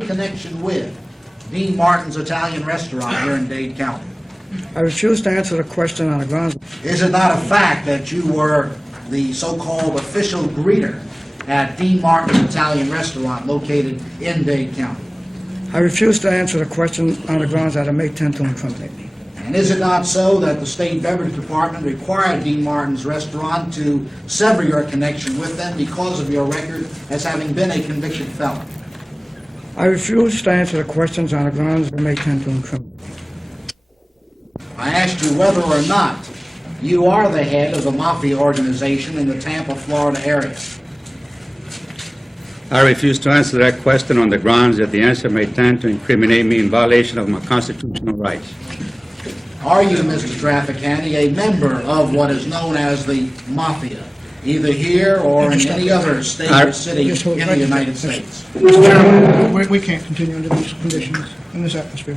connection with Dean Martin's Italian restaurant here in Dade County? I refuse to answer the question on the grounds. Is it not a fact that you were the so-called official greeter at Dean Martin's Italian restaurant located in Dade County? I refuse to answer the question on the grounds that it may tend to incriminate me. And is it not so that the State Beverage Department required Dean Martin's restaurant to sever your connection with them because of your record as having been a convicted felon? I refuse to answer the questions on the grounds that may tend to incriminate me. I asked you whether or not you are the head of the Mafia organization in the Tampa, Florida area. I refuse to answer that question on the grounds that the answer may tend to incriminate me in violation of my constitutional rights. Are you, Mr. Trafficante, a member of what is known as the Mafia, either here or in any other state or city in the United States? We can't continue under these conditions, in this atmosphere.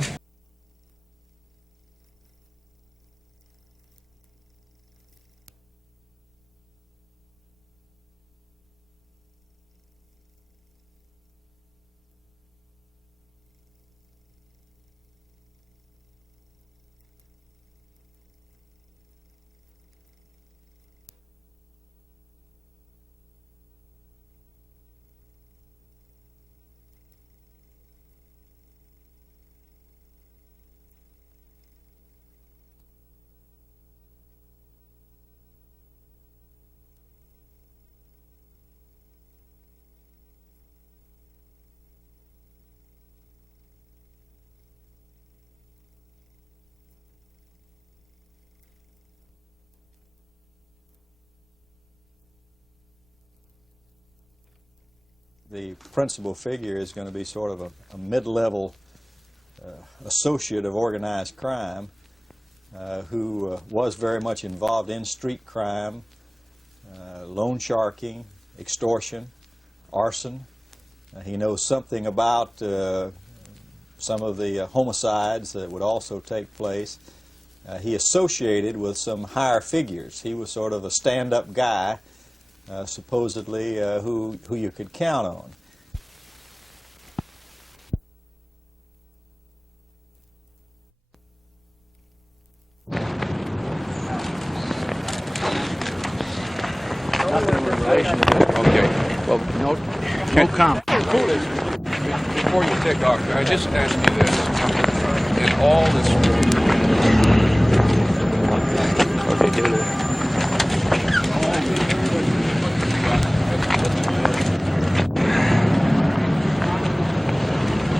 The principal figure is going to be sort of a mid-level associate of organized crime who was very much involved in street crime, loan sharking, extortion, arson. He knows something about some of the homicides that would also take place. He associated with some higher figures. He was sort of a stand-up guy, supposedly who you could count on. Okay. Well, no comment. Before you take off, I just ask you this: in all this. Okay, get it.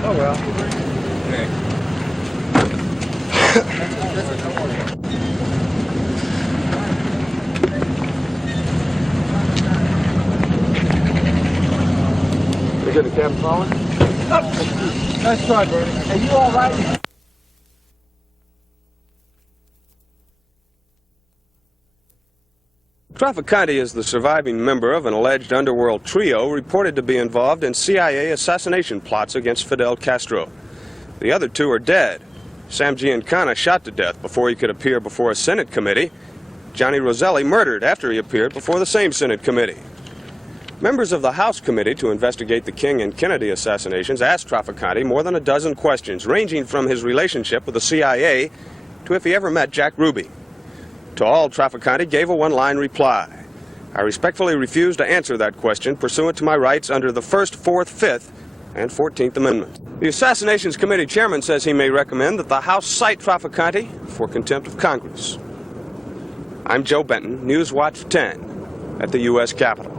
Oh, well. Okay. They get the cabin falling? Oh, nice try, Bernie. Are you all right? Trafficante is the surviving member of an alleged underworld trio reported to be involved in CIA assassination plots against Fidel Castro. The other two are dead. Sam Giancana shot to death before he could appear before a Senate committee. Johnny Roselli murdered after he appeared before the same Senate committee. Members of the House Committee to investigate the King and Kennedy assassinations asked Trafficante more than a dozen questions, ranging from his relationship with the CIA to if he ever met Jack Ruby. To all, Trafficante gave a one-line reply. I respectfully refuse to answer that question pursuant to my rights under the 1st, 4th, 5th, and 14th Amendments. The Assassinations Committee chairman says he may recommend that the House cite Trafficante for contempt of Congress. I'm Joe Benton, Newswatch 10, at the U.S. Capitol.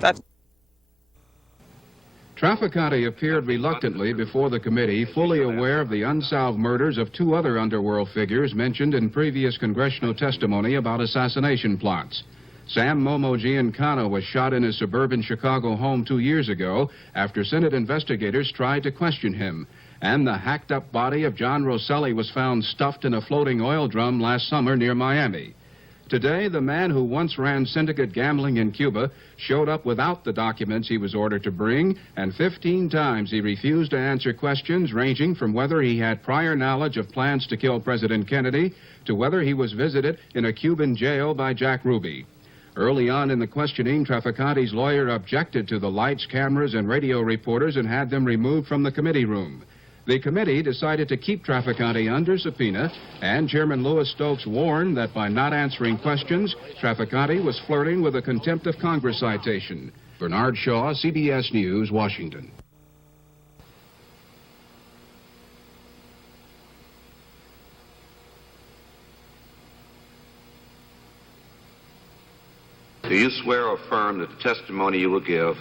That's Trafficante appeared reluctantly before the committee, fully aware of the unsolved murders of two other underworld figures mentioned in previous congressional testimony about assassination plots. Sam Momo Giancana was shot in his suburban Chicago home 2 years ago after Senate investigators tried to question him. And the hacked-up body of John Roselli was found stuffed in a floating oil drum last summer near Miami. Today, the man who once ran syndicate gambling in Cuba showed up without the documents he was ordered to bring, and 15 times he refused to answer questions ranging from whether he had prior knowledge of plans to kill President Kennedy to whether he was visited in a Cuban jail by Jack Ruby. Early on in the questioning, Trafficante's lawyer objected to the lights, cameras, and radio reporters and had them removed from the committee room. The committee decided to keep Trafficante under subpoena, and Chairman Louis Stokes warned that by not answering questions, Trafficante was flirting with a contempt of Congress citation. Bernard Shaw, CBS News, Washington. Do you swear or affirm that the testimony you will give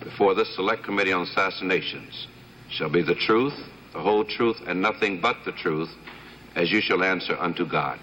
before this Select Committee on Assassinations shall be the truth, the whole truth, and nothing but the truth, as you shall answer unto God?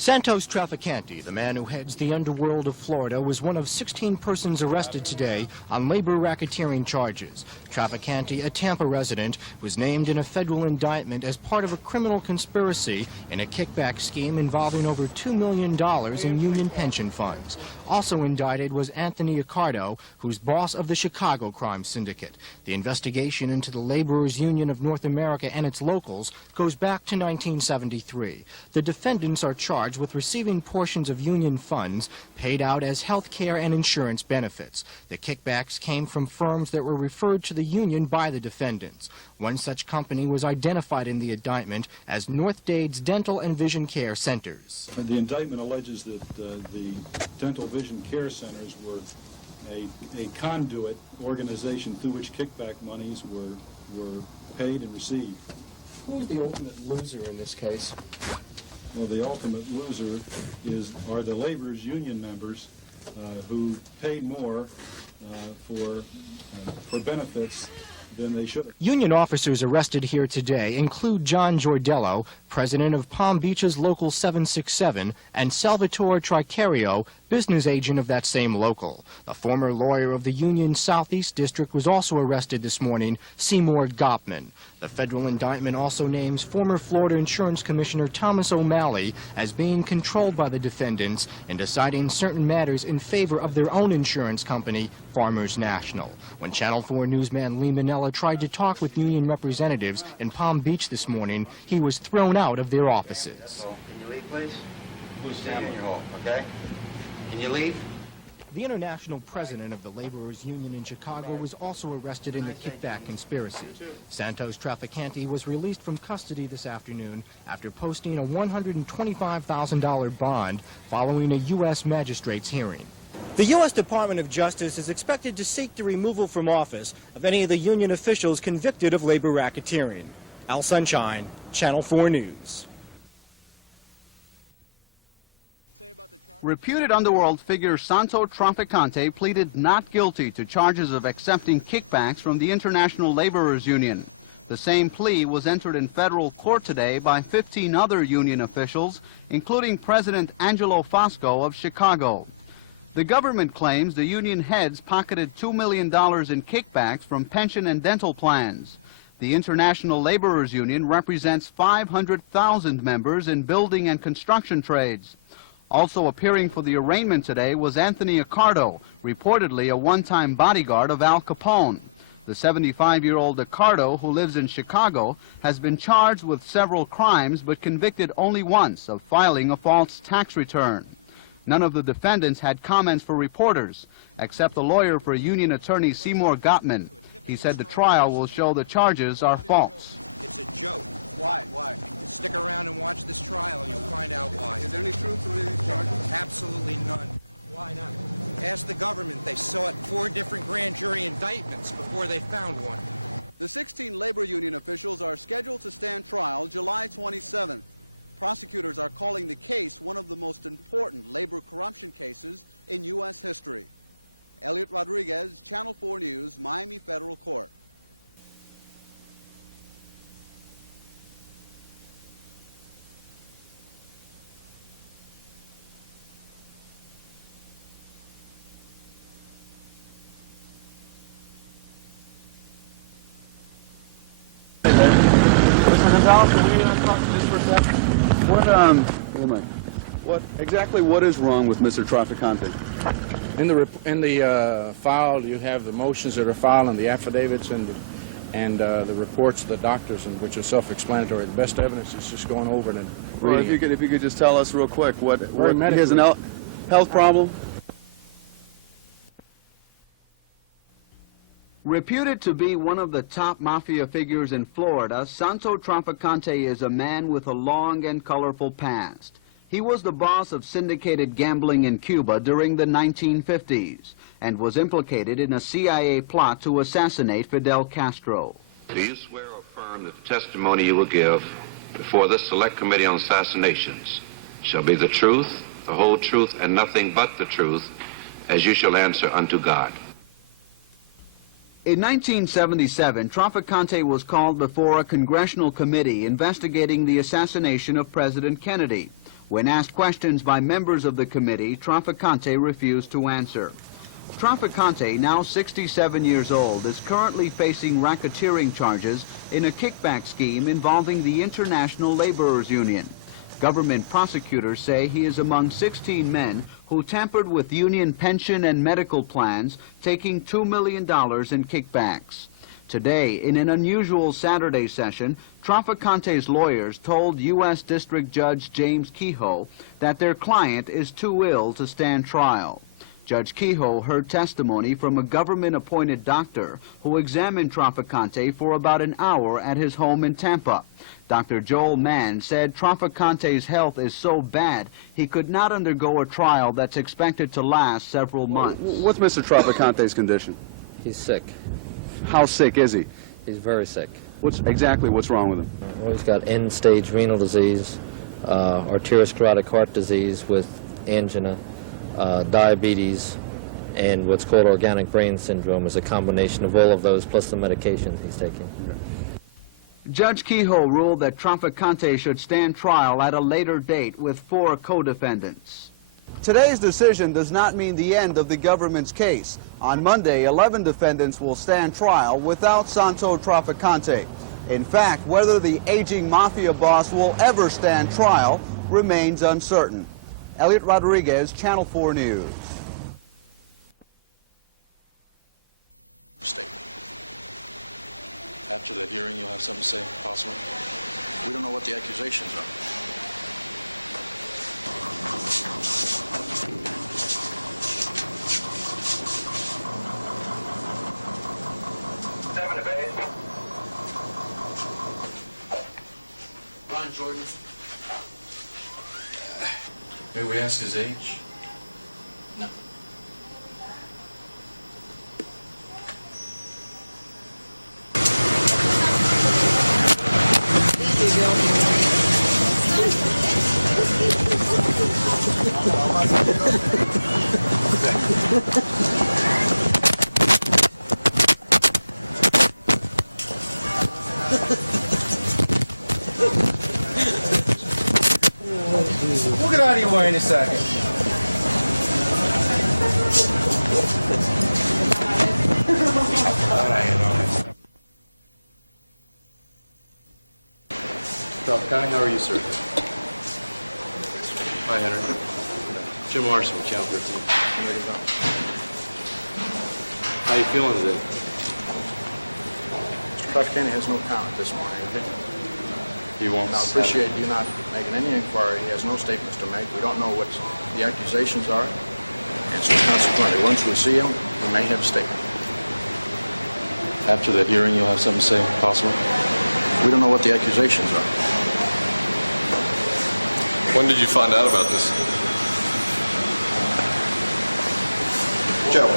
Santo Trafficante, the man who heads the underworld of Florida, was one of 16 persons arrested today on labor racketeering charges. Trafficante, a Tampa resident, was named in a federal indictment as part of a criminal conspiracy in a kickback scheme involving over $2 million in union pension funds. Also indicted was Anthony Accardo, who's boss of the Chicago crime syndicate. The investigation into the Laborers Union of North America and its locals goes back to 1973. The defendants are charged with receiving portions of union funds paid out as health care and insurance benefits. The kickbacks came from firms that were referred to the union by the defendants. One such company was identified in the indictment as North Dade's Dental and Vision Care Centers. The indictment alleges that the dental vision care centers were a conduit organization through which kickback monies were paid and received. Who's the ultimate loser in this case? Well, the ultimate loser are the laborers' union members who paid more for benefits than they should have. Union officers arrested here today include John Jordello, president of Palm Beach's Local 767, and Salvatore Tricario, business agent of that same local. The former lawyer of the Union's Southeast District was also arrested this morning, Seymour Gottman. The federal indictment also names former Florida Insurance Commissioner Thomas O'Malley as being controlled by the defendants in deciding certain matters in favor of their own insurance company, Farmers National. When Channel 4 newsman Lee Minella tried to talk with union representatives in Palm Beach this morning, he was thrown out of their offices. Can you leave, please? Who's standing your home, okay? Can you leave? The international president of the Laborers Union in Chicago was also arrested in the kickback conspiracy. Santos Trafficante was released from custody this afternoon after posting a $125,000 bond following a U.S. magistrate's hearing. The U.S. Department of Justice is expected to seek the removal from office of any of the union officials convicted of labor racketeering. Al Sunshine, Channel 4 News. Reputed underworld figure Santo Trafficante pleaded not guilty to charges of accepting kickbacks from the International Laborers Union. The same plea was entered in federal court today by 15 other union officials, including President Angelo Fosco of Chicago. The government claims the union heads pocketed $2 million in kickbacks from pension and dental plans. The International Laborers Union represents 500,000 members in building and construction trades. Also appearing for the arraignment today was Anthony Accardo, reportedly a one-time bodyguard of Al Capone. The 75-year-old Accardo, who lives in Chicago, has been charged with several crimes but convicted only once of filing a false tax return. None of the defendants had comments for reporters, except the lawyer for union attorney Seymour Gottman. He said the trial will show the charges are false. It's a joke. Why? Why? Stick around and watch this trial and you'll find out why. Is there any truth to these charges? Absolutely none. Why not? Ask the government. They sought 4 different grand jury indictments before they found one. The 16 labor union officials are scheduled to stand trial July 27th. Prosecutors are calling the case one of the most important labor corruption cases in U.S. history. Elliot Rodriguez, Channel 4 News, Miami Federal Court. Reputed to be one of the top mafia figures in Florida, Santo Trafficante is a man with a long and colorful past. He was the boss of syndicated gambling in Cuba during the 1950s and was implicated in a CIA plot to assassinate Fidel Castro. In 1977, Trafficante was called before a congressional committee investigating the assassination of President Kennedy. When asked questions by members of the committee, Trafficante refused to answer. Trafficante, now 67 years old, is currently facing racketeering charges in a kickback scheme involving the International Laborers Union. Government prosecutors say he is among 16 men who tampered with union pension and medical plans, taking $2 million in kickbacks. Today, in an unusual Saturday session, Trafficante's lawyers told U.S. District Judge James Kehoe that their client is too ill to stand trial. Judge Kehoe heard testimony from a government-appointed doctor who examined Trafficante for about an hour at his home in Tampa. Dr. Joel Mann said Trafficante's health is so bad he could not undergo a trial that's expected to last several months. Judge Kehoe ruled that Trafficante should stand trial at a later date with 4 co-defendants. Statement. After that hearing, you'll have something to say, possibly? We don't know what the accusations are. Ron Jordan. May we ask his age? No. We'll get out of your way in a second. Trafficante, how are you, sir? Hi, Henry. Jim Larson, Channel 13. How you feeling today? Mr. Trafficante has no comment this morning, okay? You won't. I appreciate you not making any inquiry. He has no statements to make. We don't know what the accusations are. And so consequently, once we see him, we may have a statement. After that hearing, you'll have something to say, possibly? We don't know what the accusations are. When did you find out about this? Joe.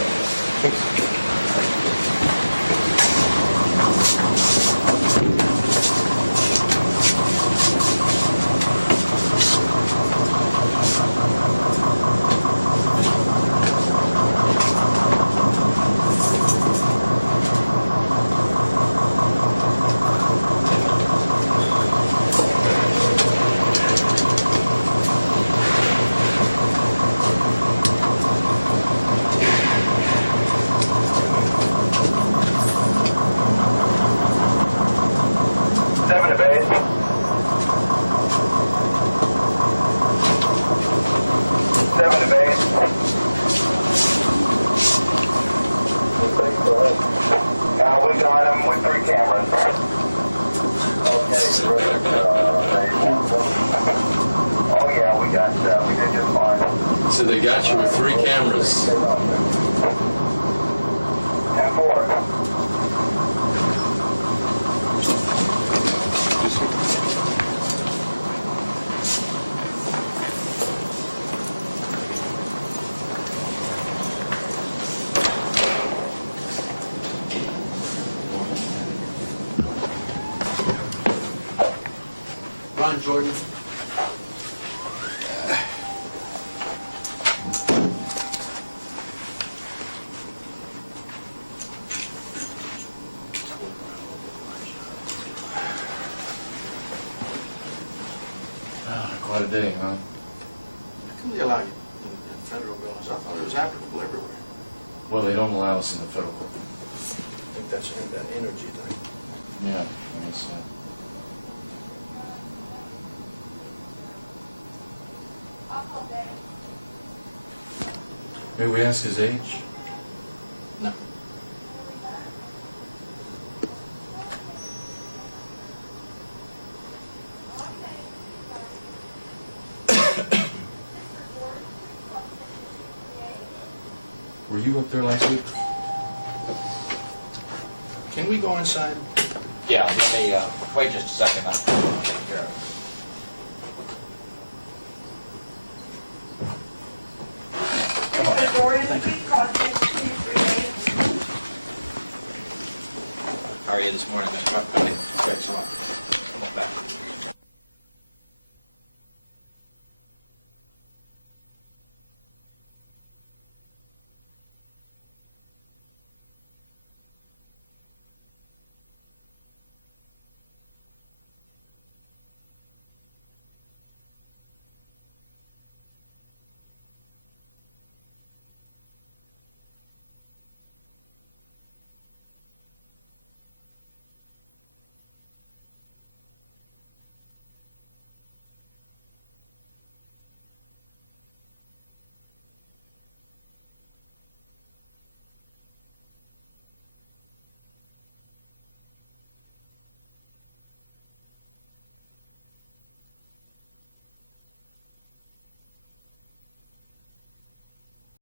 We got him with 3 cameras. Oh yeah, we did just fine. So they got you with 3 cameras. 10-4. Ron Jordan. Quite a day, huh? How come they allow you in federal buildings? I thought it was applicable everywhere. Well, they don't allow us in the federal court. I think that's that energy thing. Yeah, I guess so. May we ask his age? No. Were you up there last week? Can we go inside? Yeah, let me, wait just a second, I'll take care of it. Come on. Thank you. How are you this morning, Mr. Trafficante? Great, so